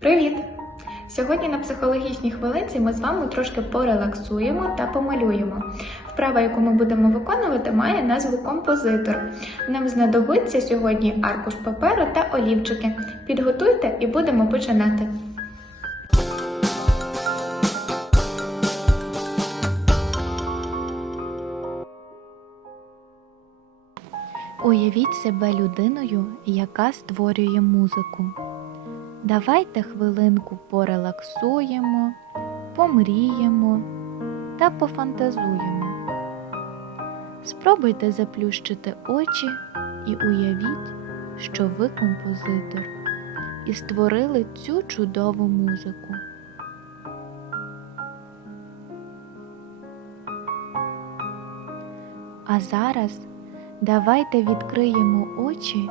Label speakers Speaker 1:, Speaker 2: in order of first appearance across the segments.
Speaker 1: Привіт! Сьогодні на психологічній хвилинці ми з вами трошки порелаксуємо та помалюємо. Вправа, яку ми будемо виконувати, має назву композитор. Нам знадобиться сьогодні аркуш паперу та олівчики. Підготуйте і будемо починати.
Speaker 2: Уявіть себе людиною, яка створює музику. Давайте хвилинку порелаксуємо, помріємо та пофантазуємо. Спробуйте заплющити очі і уявіть, що ви композитор і створили цю чудову музику. А зараз Давайте відкриємо очі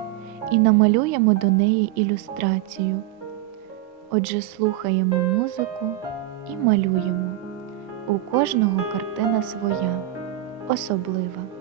Speaker 2: і намалюємо до неї ілюстрацію. Отже, слухаємо музику і малюємо. У кожного картина своя, особлива.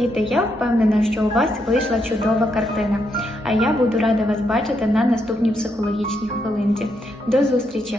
Speaker 1: Діти, я впевнена, що у вас вийшла чудова картина. А я буду рада вас бачити на наступній психологічній хвилинці. До зустрічі!